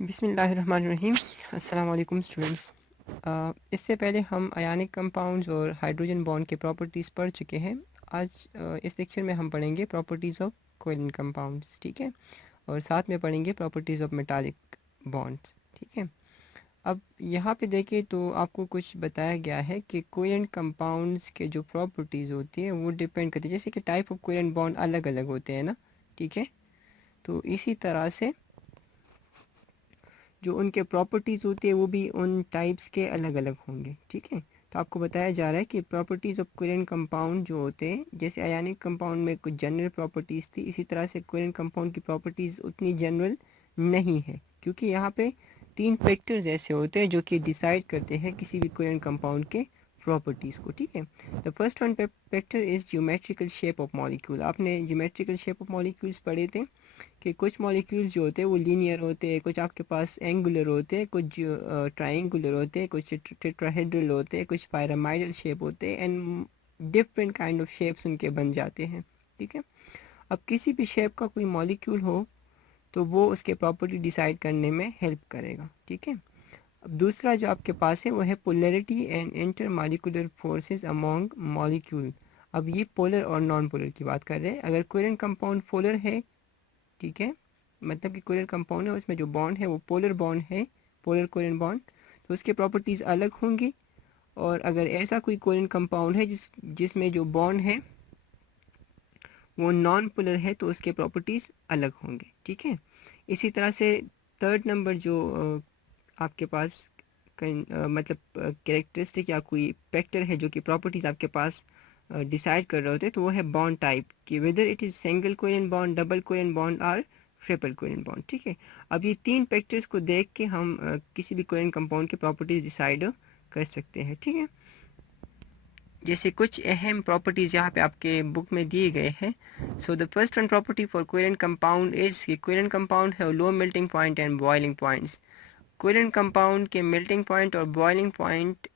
बिस्मिल्लाहिर्रहमानिर्रहीम। अस्सलाम वालेकुम स्टूडेंट्स। इससे पहले हम आयनिक कंपाउंड्स और हाइड्रोजन बॉन्ड के प्रॉपर्टीज़ पढ़ चुके हैं। आज इस लेक्चर में हम पढ़ेंगे प्रॉपर्टीज़ ऑफ कोवेलेंट कंपाउंड्स, ठीक है, और साथ में पढ़ेंगे प्रॉपर्टीज़ ऑफ मेटालिक बॉन्ड्स, ठीक है। अब यहाँ पे देखिए तो आपको कुछ बताया गया है कि कोवेलेंट कंपाउंड्स के जो प्रॉपर्टीज़ होती हैं वो डिपेंड करती है, जैसे कि टाइप ऑफ कोवेलेंट बॉन्ड अलग अलग होते हैं ना, ठीक है। तो इसी तरह से जो उनके प्रॉपर्टीज़ होती है वो भी उन टाइप्स के अलग अलग होंगे, ठीक है। तो आपको बताया जा रहा है कि प्रॉपर्टीज़ ऑफ कोवेलेंट कंपाउंड जो होते हैं, जैसे आयनिक कंपाउंड में कुछ जनरल प्रॉपर्टीज़ थी, इसी तरह से कोवेलेंट कंपाउंड की प्रॉपर्टीज़ उतनी जनरल नहीं है, क्योंकि यहाँ पे 3 फैक्टर्स ऐसे होते हैं जो कि डिसाइड करते हैं किसी भी कोवेलेंट कंपाउंड के प्रॉपर्टीज़ को, ठीक है। The first one factor is geometrical shape of molecule. आपने ज्योमेट्रिकल शेप ऑफ मॉलिक्यूल्स पढ़े थे कि कुछ मॉलिक्यूल्स जो होते हैं वो लीनियर होते हैं, कुछ आपके पास एंगुलर होते हैं, कुछ ट्रायंगुलर होते हैं, कुछ टेट्राहेड्रल होते हैं, कुछ पिरामिडल शेप होते हैं, and different kind of shapes उनके बन जाते हैं, ठीक है। अब किसी भी शेप का कोई मॉलिक्यूल हो तो वो उसके प्रॉपर्टी डिसाइड करने में हेल्प करेगा, ठीक है। अब दूसरा जो आपके पास है वो है polarity and inter molecular forces among molecule. अब ये पोलर और नॉन पोलर की बात कर रहे हैं। अगर कोवेलेंट कंपाउंड पोलर है, ठीक है, मतलब कि कोवेलेंट कंपाउंड है उसमें जो बॉन्ड है वो पोलर बॉन्ड है, पोलर कोवेलेंट बॉन्ड, तो उसके प्रॉपर्टीज़ अलग होंगी। और अगर ऐसा कोई कोवेलेंट कंपाउंड है जिसमें जो बॉन्ड है वो नॉन पोलर है तो उसके प्रॉपर्टीज़ अलग होंगे, ठीक है। इसी तरह से थर्ड नंबर जो आपके पास मतलब कैरेक्टरिस्टिक या कोई फैक्टर है जो कि प्रॉपर्टीज़ आपके पास डिसाइड कर रहे होते हैं, तो वो है बॉन्ड टाइप, कि whether it is single covalent bond, double covalent bond और ट्रिपल कोवेलेंट बॉन्ड, ठीक है। अब ये 3 फैक्टर्स को देख के हम किसी भी कोवेलेंट कंपाउंड की प्रॉपर्टीज़ डिसाइड कर सकते हैं, ठीक है। जैसे कुछ अहम प्रॉपर्टीज़ यहाँ पे आपके बुक में दिए गए हैं। So the first one property for covalent compound is कि कोवेलेंट कंपाउंड है low melting point and boiling points. Covalent compound के मेल्टिंग पॉइंट और बॉइलिंग पॉइंट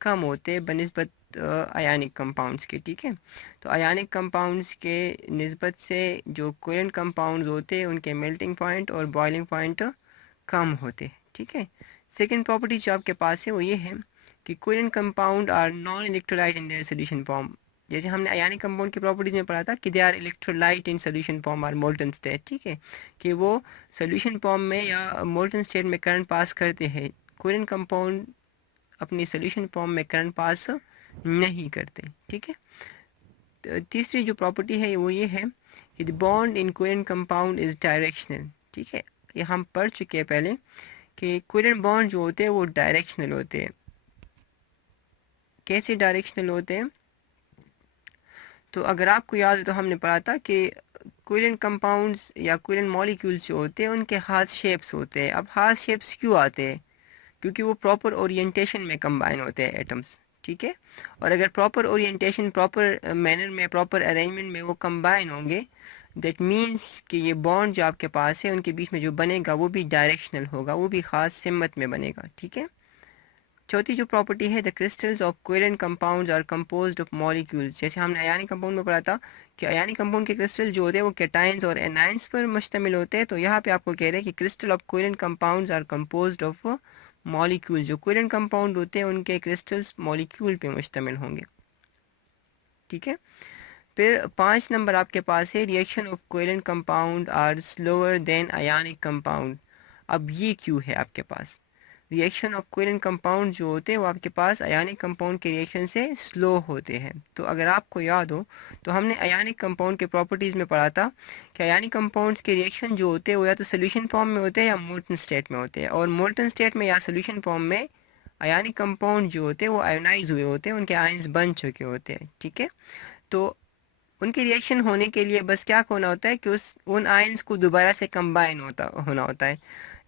कम होते हैं बनिस्बत आयनिक कंपाउंड्स के, ठीक है। तो आयनिक कंपाउंड्स के निस्बत से जो कोवेलेंट कंपाउंड्स होते हैं उनके मेल्टिंग पॉइंट और बॉइलिंग पॉइंट कम होते हैं, ठीक है। सेकेंड प्रॉपर्टी जो आपके पास है वो ये है कि covalent compound are non electrolyte in their solution form. जैसे हमने आयनिक कंपाउंड की प्रॉपर्टीज में पढ़ा था कि they are electrolyte in solution form or molten state, ठीक है, कि वो सोल्यूशन फॉर्म में या मोल्टन स्टेट में करंट पास करते हैं। कोवेलेंट कंपाउंड अपनी सोल्यूशन फॉर्म में करंट पास नहीं करते, ठीक है। तो तीसरी जो प्रॉपर्टी है वो ये है कि the bond in covalent compound is directional, ठीक है। ये हम पढ़ चुके हैं पहले कि कोवेलेंट बॉन्ड जो होते हैं वो डायरेक्शनल होते हैं। कैसे डायरेक्शनल होते हैं? तो अगर आपको याद हो तो हमने पढ़ा था कि कोवेलेंट कंपाउंड्स या कोवेलेंट मॉलिक्यूल्स जो होते हैं उनके हाथ शेप्स होते हैं। अब हाथ शेप्स क्यों आते हैं? क्योंकि वो प्रॉपर ओरिएंटेशन में कंबाइन होते हैं एटम्स, ठीक है। और अगर प्रॉपर ओरिएंटेशन, प्रॉपर मैनर में, प्रॉपर अरेंजमेंट में वो कंबाइन होंगे, दैट मीन्स कि ये बॉन्ड जो आपके पास है उनके बीच में जो बनेगा वो भी डायरेक्शनल होगा, वो भी ख़ास सिमत में बनेगा, ठीक है। चौथी जो प्रॉपर्टी है, the crystals of covalent compounds are composed of molecules. जैसे हमने आयनिक कंपाउंड में पढ़ा था कि आयनिक कंपाउंड के क्रिस्टल जो होते हैं वो कैटायंस और एनायंस पर मुश्तमिल होते हैं। तो यहाँ पे आपको कह रहे हैं कि crystal of covalent compounds are composed of molecule. जो कोवेलेंट कंपाउंड होते हैं उनके क्रिस्टल्स मॉलिक्यूल पे मुश्तमिल होंगे, ठीक है। फिर 5 नंबर आपके पास है, reaction of covalent compound are slower than ionic compound. अब ये क्यों है आपके पास? रिएक्शन ऑफ कोवेलेंट कंपाउंड जो होते हैं वो आपके पास आयनिक कंपाउंड के रिएक्शन से स्लो होते हैं। तो अगर आपको याद हो तो हमने आयनिक कंपाउंड के प्रॉपर्टीज़ में पढ़ा था कि आयनिक कंपाउंड्स के रिएक्शन जो होते हैं वो या तो सोल्यूशन फॉर्म में होते हैं या मोल्टन स्टेट में होते हैं। और मोल्टन स्टेट में या सोल्यूशन फॉर्म में आयनिक कंपाउंड जो होते हैं वो आयोनाइज हुए होते हैं, उनके आयंस बन चुके होते हैं, ठीक है। तो उनके रिएक्शन होने के लिए बस क्या होना होता है कि उन आयंस को दोबारा से कंबाइन होना होता है।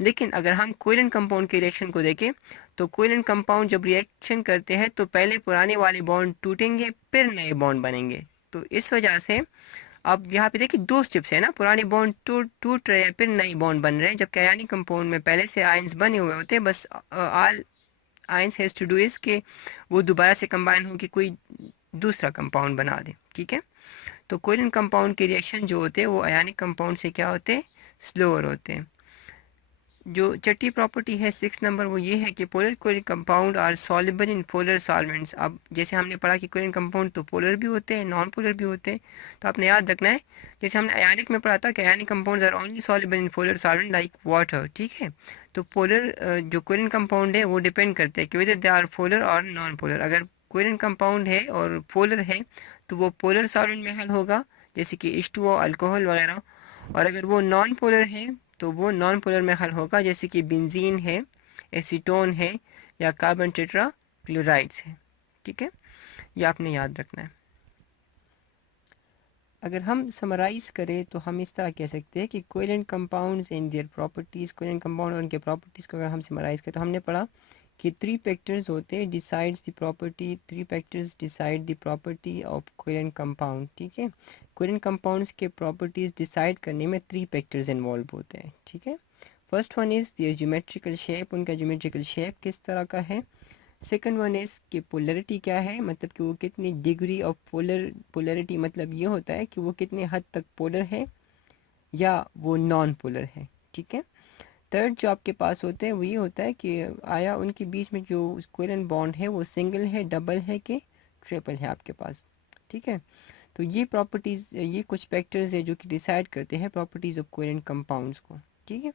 लेकिन अगर हम कोवेलेंट कंपाउंड के रिएक्शन को देखें तो कोवेलेंट कंपाउंड जब रिएक्शन करते हैं तो पहले पुराने वाले बॉन्ड टूटेंगे, फिर नए बॉन्ड बनेंगे। तो इस वजह से अब यहाँ पे देखिए 2 स्टेप्स है ना, पुराने बॉन्ड टूट रहे हैं, फिर नए बॉन्ड बन रहे हैं। जबकि आयनिक कंपाउंड में पहले से आयंस बने हुए होते हैं, बस all ions has to do is कि वो दोबारा से कंबाइन होकर कोई दूसरा कंपाउंड बना दे, ठीक है। तो कोवेलेंट कंपाउंड के रिएक्शन जो होते हैं वो आयनिक कंपाउंड से क्या होते हैं? स्लोअर होते हैं। जो छठी प्रॉपर्टी है 6 नंबर, वो ये है कि polar Korean compound are soluble in polar solvents. अब जैसे हमने पढ़ा कि कोरियन कंपाउंड तो पोलर भी होते हैं, नॉन पोलर भी होते हैं, तो आपने याद रखना है। जैसे हमने आयनिक में पढ़ा था कि ionic compounds are only soluble in polar solvent like water, ठीक है। तो पोलर जो कोरियन कंपाउंड है वो डिपेंड करते हैं कि वेदर दे आर पोलर और नॉन पोलर। अगर कोरियन कंपाउंड है और पोलर है तो वो पोलर सॉल्वेंट में हल होगा, जैसे कि H2O अल्कोहल वगैरह। और अगर वो नॉन पोलर है तो वो नॉन पोलर में हल होगा, जैसे कि बेंजीन है, एसीटोन है, या कार्बन टेट्रा क्लोराइड्स है, ठीक है। ये आपने याद रखना है। अगर हम समराइज करें तो हम इस तरह कह सकते हैं कि covalent compounds and their properties, covalent compound और उनके प्रॉपर्टीज़ को अगर हम समराइज करें तो हमने पढ़ा कि 3 फैक्टर्स होते हैं decides the property, 3 factors decide the property of covalent compound, ठीक है। कोवेलेंट कंपाउंड्स के प्रॉपर्टीज़ डिसाइड करने में 3 फैक्टर्स इन्वॉल्व होते हैं, ठीक है। First one is their geometrical shape, उनका ज्योमेट्रिकल शेप किस तरह का है। सेकंड वन इज़ कि पोलरिटी क्या है, मतलब कि वो कितनी डिग्री ऑफ पोलरिटी, मतलब ये होता है कि वो कितने हद तक पोलर है या वो नॉन पोलर है, ठीक है। थर्ड जो आपके पास होते हैं वो ये होता है कि आया उनके बीच में जो कोवेलेंट बॉन्ड है वो सिंगल है, डबल है कि ट्रिपल है आपके पास, ठीक है। तो ये प्रॉपर्टीज़, ये कुछ फैक्टर्स है जो कि डिसाइड करते हैं प्रॉपर्टीज़ ऑफ कोवेलेंट कंपाउंड्स को, ठीक है।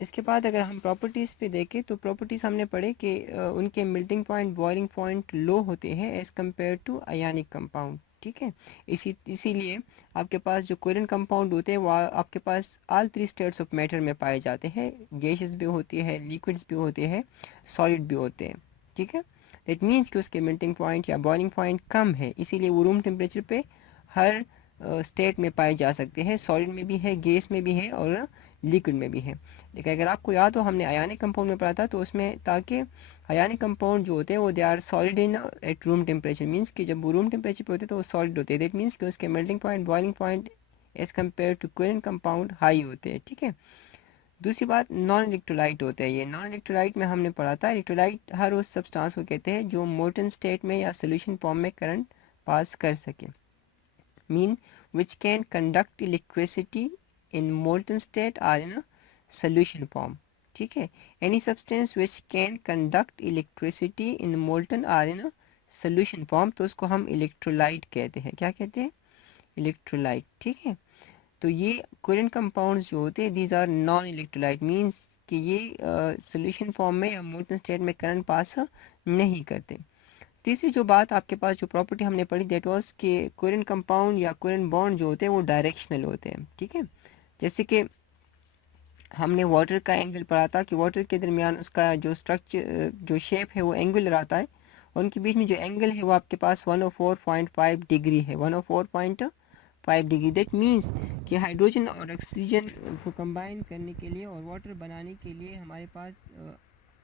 इसके बाद अगर हम प्रॉपर्टीज़ पे देखें तो प्रॉपर्टीज़ हमने पढ़े कि उनके melting point, boiling point low होते हैं as compare to ionic compound, ठीक है। इसीलिए आपके पास जो कोवेलेंट कंपाउंड होते हैं वो आपके पास ऑल 3 स्टेट्स ऑफ मैटर में पाए जाते हैं। गैसेस भी होती है, लिक्विड्स भी होते हैं, सॉलिड भी होते हैं, ठीक है। दैट मीन्स कि उसके मेल्टिंग पॉइंट या बॉइलिंग पॉइंट कम है, इसीलिए वो रूम टेम्परेचर पे हर स्टेट में पाए जा सकते हैं। सॉलिड में भी है, गैस में भी है और लिक्विड में भी है। लेकिन अगर आपको याद हो हमने आयनिक कंपाउंड में पढ़ा था तो उसमें ताकि आयनिक कंपाउंड जो होते हैं वो they are solid in at room temperature, means कि जब वो रूम टेम्परेचर पे होते हैं तो वो सॉलिड होते हैं। दैट मीन्स कि उसके melting point, boiling point as compare to covalent compound high होते हैं, ठीक है। दूसरी बात, नॉन इलेक्ट्रोलाइट होते हैं। ये नॉन इलेक्ट्रोलाइट में हमने पढ़ा था इलेक्ट्रोलाइट हर उस सब्सटेंस को कहते हैं जो मोल्टन स्टेट में या सोल्यूशन फॉर्म में करंट पास कर सके, mean which can conduct electricity in molten state or in solution form, ठीक है। any substance which can conduct electricity in molten or in a solution form, तो उसको हम इलेक्ट्रोलाइट कहते हैं। क्या कहते हैं? इलेक्ट्रोलाइट, ठीक है। तो ये कोवेलेंट कंपाउंड्स जो होते हैं these are non electrolyte, means कि ये सोल्यूशन फॉर्म में या मोल्टन स्टेट में करंट पास नहीं करते। तीसरी जो बात आपके पास जो प्रॉपर्टी हमने पढ़ी दैट वाज कि कोवेलेंट कंपाउंड या कोवेलेंट बॉन्ड जो होते हैं वो डायरेक्शनल होते हैं, ठीक है। जैसे कि हमने वाटर का एंगल पढ़ा था कि वाटर के दरमियान उसका जो स्ट्रक्चर, जो शेप है वो एंगुलर आता है, और उनके बीच में जो एंगल है वो आपके पास 104.5 डिग्री है, 104.5 डिग्री। दैट मीन्स कि हाइड्रोजन और ऑक्सीजन को कंबाइन करने के लिए और वाटर बनाने के लिए हमारे पास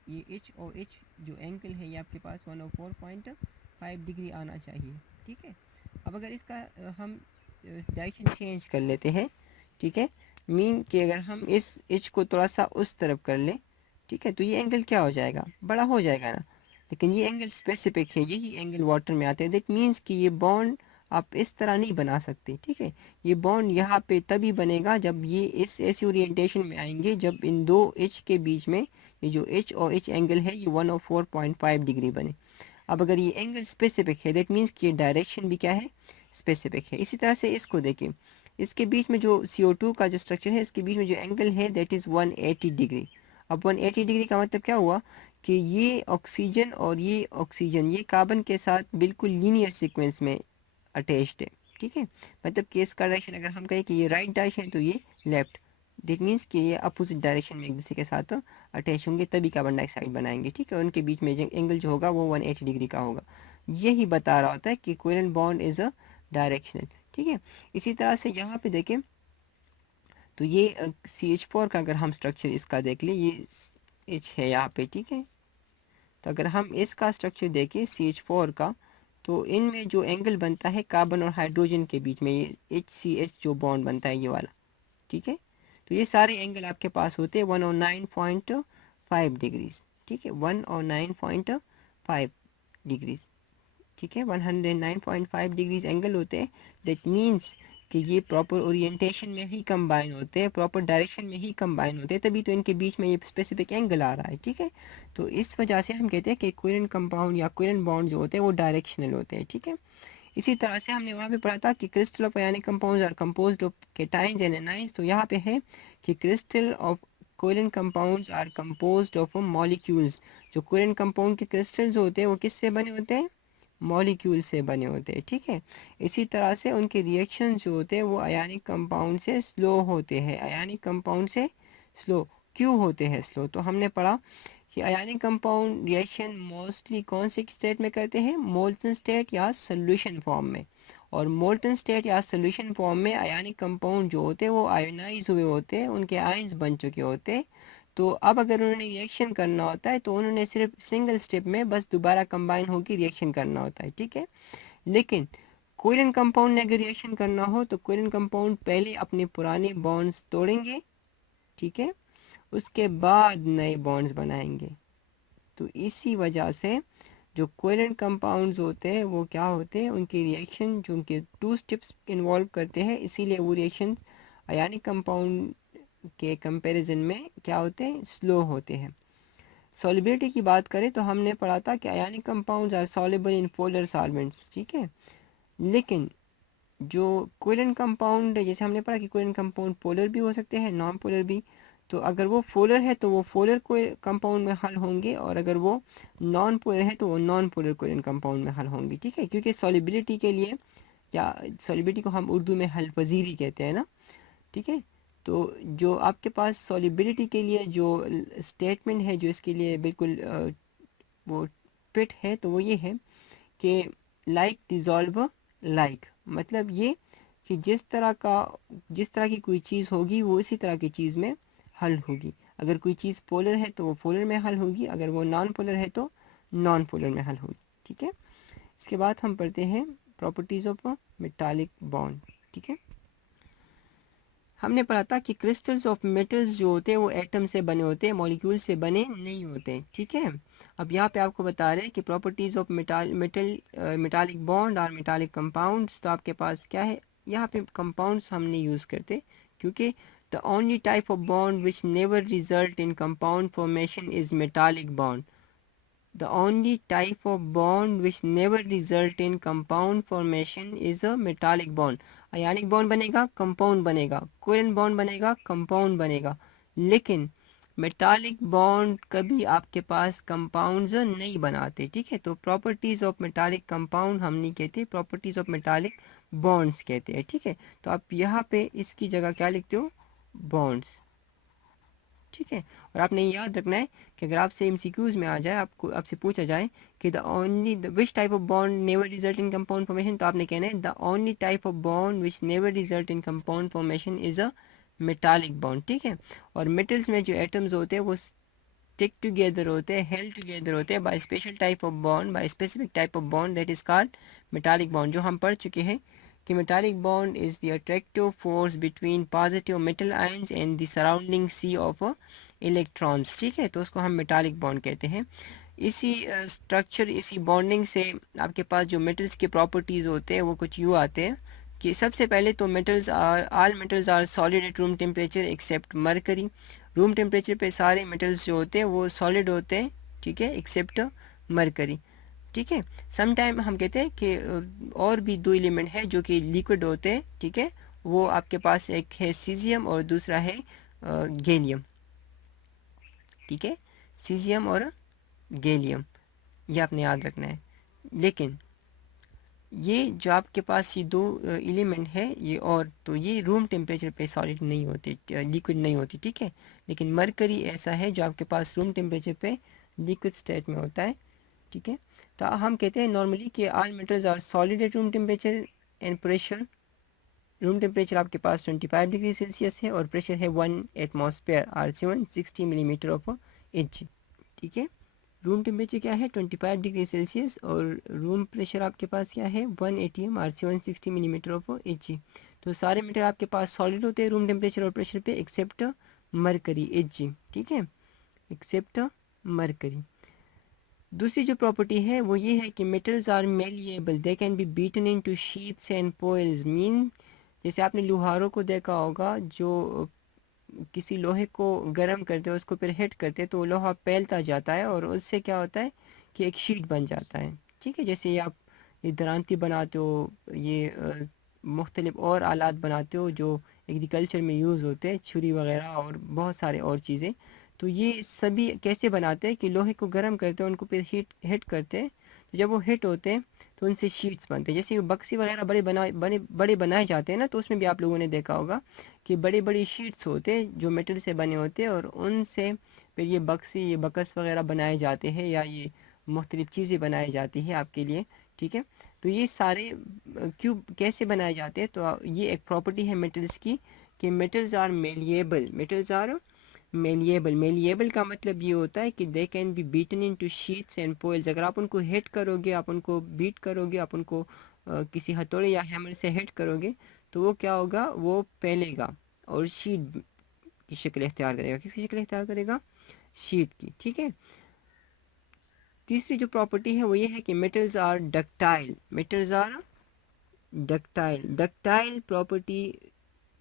ये HOH जो एंगल है ये आपके पास 104.5 डिग्री आना चाहिए, ठीक है। अब अगर इसका हम डायरेक्शन चेंज कर लेते हैं, ठीक है, मीन कि अगर हम इस एच को थोड़ा सा उस तरफ कर लें, ठीक है, तो ये एंगल क्या हो जाएगा, बड़ा हो जाएगा ना। लेकिन ये एंगल स्पेसिफिक है, यही एंगल वाटर में आते हैं। दैट मीन्स कि ये बॉन्ड आप इस तरह नहीं बना सकते, ठीक है। ये बॉन्ड यहाँ पे तभी बनेगा जब ये इस ऐसी ओरिएंटेशन में आएंगे जब इन दो एच के बीच में ये जो एच और एच एंगल है ये 104.5 डिग्री बने। अब अगर ये एंगल स्पेसिफिक है दैट मीन्स कि ये डायरेक्शन भी क्या है, स्पेसिफिक है। इसी तरह से इसको देखें, इसके बीच में जो CO2 का जो स्ट्रक्चर है इसके बीच में जो एंगल है दैट इज़ 180 डिग्री। अब 180 डिग्री का मतलब क्या हुआ कि ये ऑक्सीजन और ये ऑक्सीजन ये कार्बन के साथ बिल्कुल लीनियर सीक्वेंस में अटैच्ड है, ठीक है। मतलब कि इसका डायरेक्शन अगर हम कहें कि ये राइट डायरेक्शन है तो ये लेफ्ट, दैट मीन्स कि ये अपोजिट डायरेक्शन में एक दूसरे के साथ अटैच होंगे तभी कार्बन डाइऑक्साइड बनाएंगे, ठीक है। उनके बीच में जो एंगल जो होगा वो 180 डिग्री का होगा। यही बता रहा होता है कि covalent bond is a directional, ठीक है। इसी तरह से यहाँ पे देखें तो ये CH4 का अगर हम स्ट्रक्चर इसका देख लें, ये H है यहाँ पे, ठीक है। तो अगर हम इसका स्ट्रक्चर देखें CH4 का, तो इनमें जो एंगल बनता है कार्बन और हाइड्रोजन के बीच में ये HCH जो बॉन्ड बनता है ये वाला, ठीक है। तो ये सारे एंगल आपके पास होते हैं 109.5 डिग्रीज, ठीक है, 109.5 डिग्रीज, ठीक है, 109.5 डिग्रीज एंगल होते हैं। दैट मीन्स कि ये प्रॉपर ओरिएंटेशन में ही कंबाइन होते हैं, प्रॉपर डायरेक्शन में ही कंबाइन होते हैं, तभी तो इनके बीच में ये स्पेसिफिक एंगल आ रहा है, ठीक है। तो इस वजह से हम कहते हैं कि कोवेलेंट कंपाउंड या कोवेलेंट बॉन्ड जो होते हैं वो डायरेक्शनल होते हैं, ठीक है। इसी तरह से हमने वहाँ पे पढ़ा था कि crystal of ionic compounds are composed of cations and anions. तो यहाँ पे है कि crystal of covalent compounds are composed of molecules. जो कोवेलेंट कंपाउंड के क्रिस्टल्स होते हैं वो किससे बने होते हैं? मॉलिक्यूल से बने होते हैं, ठीक है। इसी तरह से उनके रिएक्शन जो होते हैं वो आयनिक कंपाउंड से स्लो होते हैं। आयनिक कंपाउंड से स्लो क्यों होते हैं? स्लो तो हमने पढ़ा कि आयनिक कंपाउंड रिएक्शन मोस्टली कौन से स्टेट में करते हैं? मोल्टन स्टेट या सोल्यूशन फॉर्म में। और मोल्टन स्टेट या सोल्यूशन फॉर्म में आयनिक कंपाउंड जो होते हैं वो आयोनाइज हुए होते हैं, उनके आयंस बन चुके होते हैं। तो अब अगर उन्होंने रिएक्शन करना होता है तो उन्होंने सिर्फ सिंगल स्टेप में बस दोबारा कंबाइन होकर रिएक्शन करना होता है, ठीक है। लेकिन कोवेलेंट कंपाउंड ने अगर रिएक्शन करना हो तो कोवेलेंट कंपाउंड पहले अपने पुराने बॉन्ड्स तोड़ेंगे, ठीक है, उसके बाद नए बॉन्ड्स बनाएंगे। तो इसी वजह से जो कोवेलेंट कंपाउंड्स होते हैं वो क्या होते हैं, उनकी रिएक्शन जो उनके 2 स्टेप्स इन्वॉल्व करते हैं, इसीलिए वो रिएक्शन आयनिक कंपाउंड के कंपैरिजन में क्या होते हैं? स्लो होते हैं। सॉल्युबिलिटी की बात करें तो हमने पढ़ा था कि ionic compounds are soluble in polar solvents, ठीक है। लेकिन जो कोवेलेंट कंपाउंड है, जैसे हमने पढ़ा कि कोवेलेंट कंपाउंड पोलर भी हो सकते हैं, नॉन पोलर भी। तो अगर वो पोलर है तो वो पोलर कंपाउंड में हल होंगे, और अगर वो नॉन पोलर है तो वो नॉन पोलर कोवेलेंट कंपाउंड में हल होंगे, ठीक है। क्योंकि सॉल्युबिलिटी के लिए, या सॉल्युबिलिटी को हम उर्दू में हल पजीरी कहते हैं ना, ठीक है। तो जो आपके पास सॉल्युबिलिटी के लिए जो स्टेटमेंट है जो इसके लिए बिल्कुल वो फिट है, तो वो ये है कि लाइक डिज़ोल्व लाइक, मतलब ये कि जिस तरह की कोई चीज़ होगी वो इसी तरह की चीज़ में हल होगी। अगर कोई चीज़ पोलर है तो वो पोलर में हल होगी, अगर वो नॉन पोलर है तो नॉन पोलर में हल होगी, ठीक है। इसके बाद हम पढ़ते हैं प्रॉपर्टीज़ ऑफ मेटालिक बॉन्ड, ठीक है। हमने पढ़ा था कि क्रिस्टल्स ऑफ मेटल्स जो होते हैं वो एटम से बने होते हैं, मॉलिक्यूल से बने नहीं होते, ठीक है। अब यहाँ पे आपको बता रहे हैं कि प्रॉपर्टीज़ ऑफ मेटालिक बॉन्ड और मेटालिक कंपाउंड्स। तो आपके पास क्या है, यहाँ पे कंपाउंड्स हमने यूज़ करते, क्योंकि the only type of bond which never result in compound formation is metallic bond. The only type of bond which never result in compound formation is a metallic bond. Ionic bond बनेगा, compound बनेगा, covalent bond बनेगा, compound बनेगा, लेकिन metallic bond कभी आपके पास compounds नहीं बनाते, ठीक है। तो प्रॉपर्टीज ऑफ मेटालिक कंपाउंड हम नहीं कहते, प्रॉपर्टीज ऑफ मेटालिक बॉन्ड्स कहते हैं, ठीक है। तो आप यहाँ पे इसकी जगह क्या लिखते हो? बॉन्ड्स, ठीक है। और आपने याद रखना है कि अगर आपसे एमसीक्यूज में आ जाए, आपसे पूछा जाए कि the only which type of bond never result in compound formation, तो आपने कहना है the only type of bond which never result in compound formation is a metallic bond, ठीक है। और मेटल्स में जो एटम्स होते हैं वो स्टिक टुगेदर होते हैं, हेल्ड टुगेदर होते हैं by special type of bond, by specific type of bond that is called metallic bond. जो हम पढ़ चुके हैं कि metallic bond is the attractive force between positive metal ions and the surrounding sea of electrons, ठीक है। तो उसको हम मेटालिक बॉन्ड कहते हैं। इसी स्ट्रक्चर, इसी बॉन्डिंग से आपके पास जो मेटल्स के प्रॉपर्टीज़ होते हैं वो कुछ यूँ आते हैं कि सबसे पहले तो all metals are solid at room temperature except mercury. Room temperature पे सारे मेटल्स जो होते हैं वो सॉलिड होते हैं, ठीक है, एक्सेप्ट मरकरी, ठीक है। समटाइम हम कहते हैं कि और भी 2 एलिमेंट है जो कि लिक्विड होते हैं, ठीक है। वो आपके पास एक है सीजियम और दूसरा है गैलियम, ठीक है। सीजियम और गैलियम, ये आपने याद रखना है। लेकिन ये जो आपके पास ये 2 एलिमेंट है ये, और तो ये रूम टेम्परेचर पे सॉलिड नहीं होती, लिक्विड नहीं होती, ठीक है। लेकिन मरकरी ऐसा है जो आपके पास रूम टेम्परेचर पे लिक्विड स्टेट में होता है, ठीक है। तो हम कहते हैं नॉर्मली कि all metals are solid at room temperature and pressure. Room temperature आपके पास 25 डिग्री सेल्सियस है और प्रेशर है 1 atmosphere or 760 millimetre of inch, ठीक है। रूम टेम्परेचर क्या है? 25 डिग्री सेल्सियस, और रूम प्रेशर आपके पास क्या है? 1 ATM or 760 millimetre of inch. तो सारे मीटर आपके पास सॉलिड होते हैं रूम टेम्परेचर और प्रेशर पे एक्सेप्ट मरकरी एच, ठीक है, एक्सेप्ट मरकरी। दूसरी जो प्रॉपर्टी है वो ये है कि metals are malleable, they can be beaten into sheets and foils, mean जैसे आपने लुहारों को देखा होगा, जो किसी लोहे को गर्म करते हैं, उसको फिर हिट करते हैं, तो वो लोहा फैलता जाता है और उससे क्या होता है कि एक शीट बन जाता है। ठीक है, जैसे ये आप ये दरांती बनाते हो, ये मुख्तलिफ और आलात बनाते हो जो एग्रीकल्चर में यूज़ होते हैं, छुरी वगैरह और बहुत सारे और चीज़ें। तो ये सभी कैसे बनाते हैं कि लोहे को गर्म करते हैं, उनको फिर हीट हिट करते हैं, तो जब वो हिट होते हैं तो उनसे शीट्स बनते हैं। जैसे बक्सी वगैरह बड़े बनाए जाते हैं ना, तो उसमें भी आप लोगों ने देखा होगा कि बड़ी बड़ी शीट्स होते हैं जो मेटल से बने होते हैं, और उनसे फिर ये बक्सी, ये बकस वगैरह बनाए जाते हैं, या ये मुख्तलिफ़ चीज़ें बनाई जाती हैं आपके लिए। ठीक है, तो ये सारे क्यूब कैसे बनाए जाते हैं, तो ये एक प्रॉपर्टी है मेटल्स की कि metals are malleable. Metals are malleable. Malleable का मतलब ये होता है कि they can be beaten into sheets and foils. अगर आप उनको हिट करोगे, आप उनको बीट करोगे, आप उनको किसी हथौड़े या हैमर से हिट करोगे, तो वो क्या होगा, वो फैलेगा और शीट की शक्ल इख्तियार करेगा। किसकी शक्ल इख्तियार करेगा? शीट की। ठीक है, तीसरी जो प्रॉपर्टी है वो ये है कि metals are ductile. Metals are ductile. Ductile property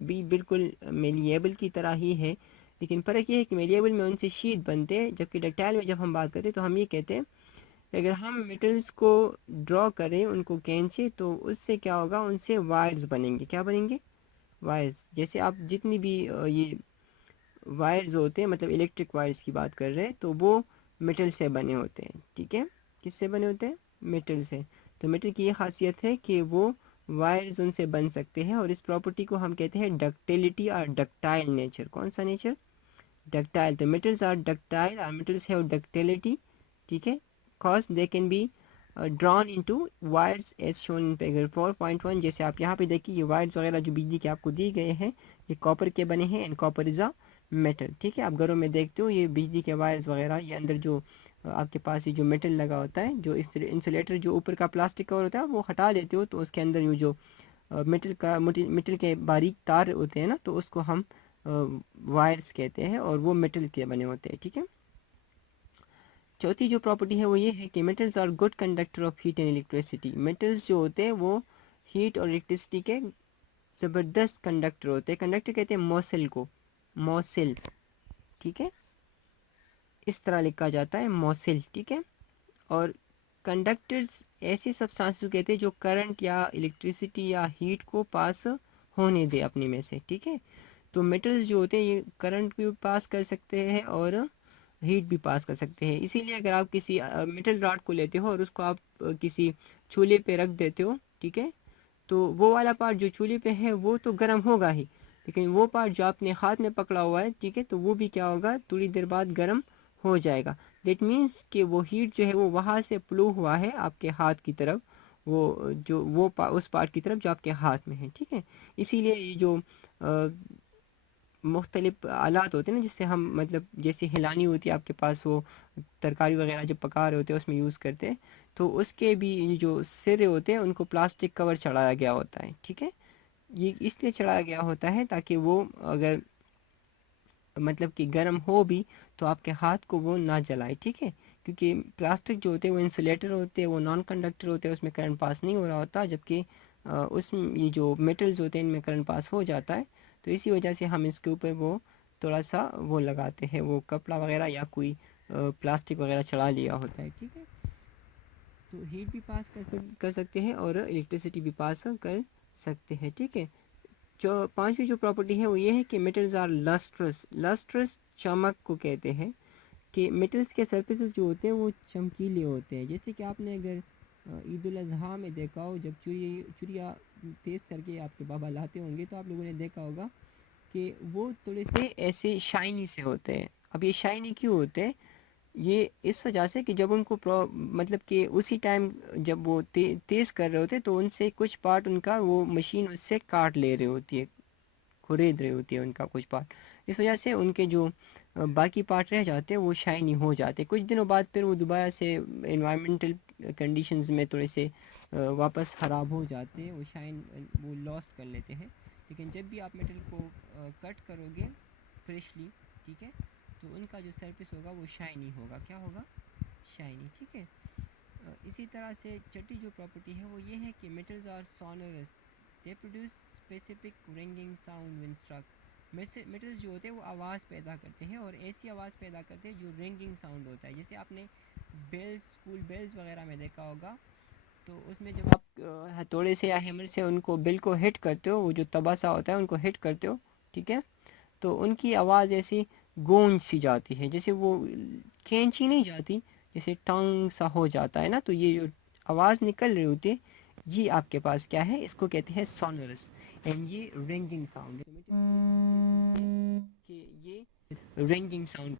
भी बिल्कुल मेलिएबल की तरह ही है, लेकिन फ़र्क ये है कि मेलिएबल में उनसे शीट बनते हैं, जबकि डक्टाइल में जब हम बात करते हैं तो हम ये कहते हैं कि अगर हम मेटल्स को ड्रॉ करें, उनको खींचे, तो उससे क्या होगा, उनसे वायर्स बनेंगे। क्या बनेंगे? वायर्स। जैसे आप जितनी भी ये वायर्स होते हैं, मतलब इलेक्ट्रिक वायर्स की बात कर रहे हैं, तो वो मेटल से बने होते हैं। ठीक है, किससे बने होते हैं? मेटल से। तो मेटल की ये खासियत है कि वो वायर्स उनसे बन सकते हैं, और इस प्रॉपर्टी को हम कहते हैं डक्टिलिटी और डक्टाइल नेचर। कौन सा नेचर? डक्टाइल। तो मेटल्स आर डक्टाइल और मेटल्स हैव डक्टिलिटी। ठीक है, cause they can be drawn into wires as shown in figure 4.1। जैसे आप यहाँ पे देखिए, ये वायर्स वगैरह जो बिजली के आपको दिए गए हैं, ये कॉपर के बने हैं, and copper is a metal. ठीक है, आप घरों में देखते हो ये बिजली के वायर्स वगैरह, ये अंदर जो आपके पास ये जो मेटल लगा होता है, जो इस इंसुलेटर जो ऊपर का प्लास्टिक कवर होता है, वो हटा देते हो, तो उसके अंदर ये जो मेटल के बारीक तार होते हैं ना, तो उसको हम वायर्स कहते हैं, और वो मेटल के बने होते हैं। ठीक है, चौथी जो प्रॉपर्टी है वो ये है कि metals are good conductor of heat and electricity. Metals जो होते हैं वो हीट और इलेक्ट्रिसिटी के ज़बरदस्त कंडक्टर होते हैं। कंडक्टर कहते हैं मोसेल को, मोसेल। ठीक है, इस तरह लिखा जाता है, मोसेल। ठीक है, और कंडक्टर्स ऐसे सब्सटेंसेस कहते हैं जो करंट या इलेक्ट्रिसिटी या हीट को पास होने दे अपने में से। ठीक है, तो मेटल्स जो होते हैं ये करंट भी पास कर सकते हैं और हीट भी पास कर सकते हैं। इसीलिए अगर आप किसी मेटल रॉड को लेते हो और उसको आप किसी चूल्हे पे रख देते हो, ठीक है, तो वो वाला पार्ट जो चूल्हे पे है वो तो गर्म होगा ही, लेकिन वो पार्ट जो आपने हाथ में पकड़ा हुआ है, ठीक है, तो वो भी क्या होगा, थोड़ी देर बाद गर्म हो जाएगा। दैट मीन्स कि वो हीट जो है वो वहाँ से फ्लो हुआ है आपके हाथ की तरफ, उस पार्ट की तरफ जो आपके हाथ में है। ठीक है, इसीलिए ये जो मुख्तलिफ आलात होते हैं ना, जिससे हम मतलब जैसे हिलानी होती है आपके पास, वो तरकारी वगैरह जब पका रहे होते हैं उसमें यूज़ करते हैं, तो उसके भी ये जो सिरे होते हैं उनको प्लास्टिक कवर चढ़ाया गया होता है। ठीक है, ये इसलिए चढ़ाया गया होता है ताकि वो अगर मतलब कि गर्म हो भी तो आपके हाथ को वो ना जलाए। ठीक है, क्योंकि प्लास्टिक जो होते हैं वो इंसुलेटर होते हैं, वो नॉन कंडक्टर होते हैं, उसमें करंट पास नहीं हो रहा होता, जबकि उसमें ये जो मेटल्स होते हैं इनमें करंट पास हो जाता है। तो इसी वजह से हम इसके ऊपर वो थोड़ा सा वो लगाते हैं, वो कपड़ा वगैरह या कोई प्लास्टिक वगैरह चढ़ा लिया होता है। ठीक है, तो हीट भी पास कर सकते हैं और इलेक्ट्रिसिटी भी पास कर सकते हैं। ठीक है, जो पांचवी जो प्रॉपर्टी है वो ये है कि मेटल्स आर लस्ट्रस। लस्ट्रस चमक को कहते हैं, कि मेटल्स के सरफेसेस जो होते हैं वो चमकीले होते हैं। जैसे कि आपने अगर ईद उल अज़हा में देखा हो, जब चुरिया तेज़ करके आपके बाबा लाते होंगे, तो आप लोगों ने देखा होगा कि वो थोड़े से ऐसे शाइनी से होते हैं। अब ये शाइनी क्यों होते हैं? ये इस वजह से कि जब उनको मतलब कि उसी टाइम जब वो तेज़ कर रहे होते हैं, तो उनसे कुछ पार्ट उनका वो मशीन उससे काट ले रही होती है, खुरेद रही होती है उनका कुछ पार्ट। इस वजह से उनके जो बाकी पार्ट रह जाते हैं वो शाइनी हो जाते हैं। कुछ दिनों बाद फिर वो दोबारा से इन्वायरमेंटल कंडीशंस में थोड़े से वापस ख़राब हो जाते हैं, वो शाइन वो लॉस्ट कर लेते हैं। लेकिन जब भी आप मेटल को कट करोगे फ्रेशली, ठीक है, तो उनका जो सरफेस होगा वो शाइनी होगा। क्या होगा? शाइनी। ठीक है, इसी तरह से छठी जो प्रॉपर्टी है वो ये है कि metals are sonorous. They produce specific ringing sound when struck. Metals जो होते हैं वो आवाज़ पैदा करते हैं और ऐसी आवाज़ पैदा करते हैं जो रिंगिंग साउंड होता है। जैसे आपने बेल्स, स्कूल बेल्स वगैरह में देखा होगा, तो उसमें जब आप हथौड़े से या हैमर से उनको बिल को हिट करते हो, वो जो तबासा होता है उनको हिट करते हो, ठीक है, तो उनकी आवाज़ ऐसी गूंज सी जाती है, जैसे वो खींची नहीं जाती, जैसे टंग सा हो जाता है ना, तो ये जो आवाज़ निकल रही होती है ये आपके पास क्या है, इसको कहते हैं सोनरस, एंड ये रिंगिंग साउंड है। कि ये रिंगिंग साउंड